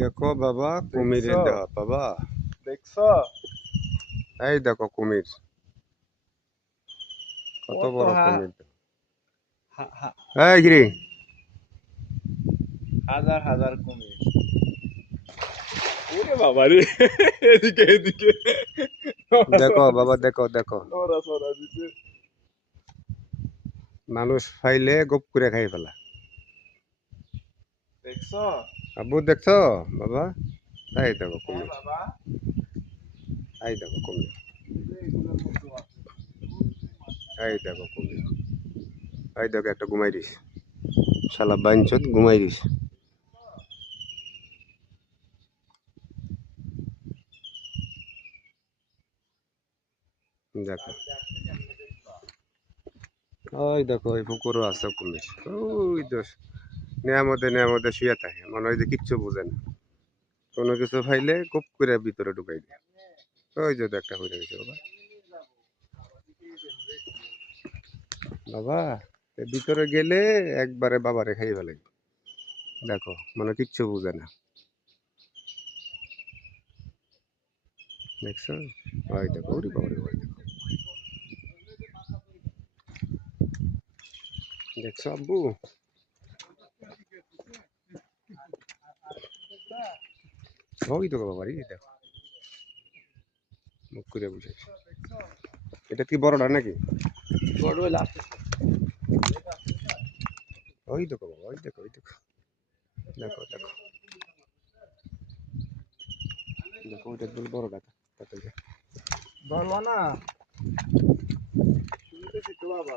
দেখো বাবা কুমিরের দেখছো দেহ বাবা, দেখছো এই দেখো কুমির, কত কত বড় কুমির। হা- এই গিরি, হাজার হাজার কুমির। ওরে বাবা রে, এদিকে এদিকে দেখো বাবা, দেখো দেখো, নড়াচড়া দিছে। মানুষ ফাইলে গপ করে খাই ফেলা। দেখছো? আব্বু দেখছো বাবা, এই দেখো হ্যাঁ কুমির, বাবা, এই দেখো কুমির, এগুলোর মতো আছে। এই দেখো কুমির, এই দেখো একটা ঘুমাই দিস, শালা বাইনচোদ ঘুমাই দিস। দেখো, ওই দেখো ওই পুকুরও আছে কুমির, ওই দোষ নিয়ামতে নিয়ামতে শুয়ে থাকে, মনে হয় যে কিচ্ছু বোঝে না, কোনো কিছু ফাইলে গপ করে ভিতরে ঢুকাই দেয়। ওই যে একটা হয়ে গেছে বাবা, বাবা এর ভিতরে গেলে একবারে বাবারে খাই ফেলে। দেখো মানে কিচ্ছু বুঝে না, দেখছো? ওই দেখো, ওরে বাবা রে, ওই দেখো, দেখছো আব্বু? ওই দেখো বাবা রে, দেখো মুখ করে বুঝে। এটা কি বড়টা নাকি? বড় হইলে আসছে। ওই দেখো বাবা, ওই দেখো, ওই দেখো, দেখো দেখো, দেখো ওইটা একদম বড়টা, তাতে ধরবা না, শুনতেছি তো বাবা।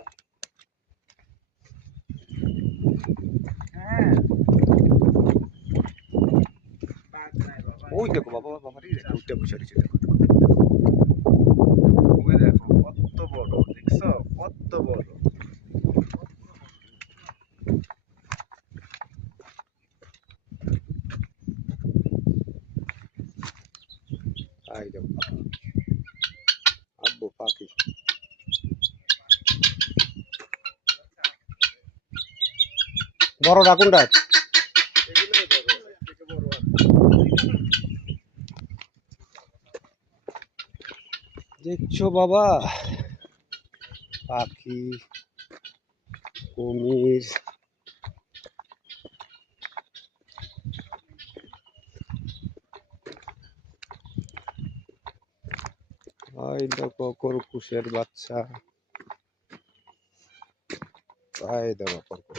হ্যাঁ, বাদ নাই বাবা। ওই দেখো বাবা, বাবা রে দেখো, ওইটা বসে রয়েছে, দেখো ওই দেখো কত বড়, দেখছো কত বড়। এই দেখো আব্বু পাখি, বড়টা কোনটা? এগুলোই বড়, এর থেকে বড় আছে। দেখছো বাবা, পাখি, কুমির, ওই দেখো খরগোশের বাচ্চা, এই দেখো খরগোশ।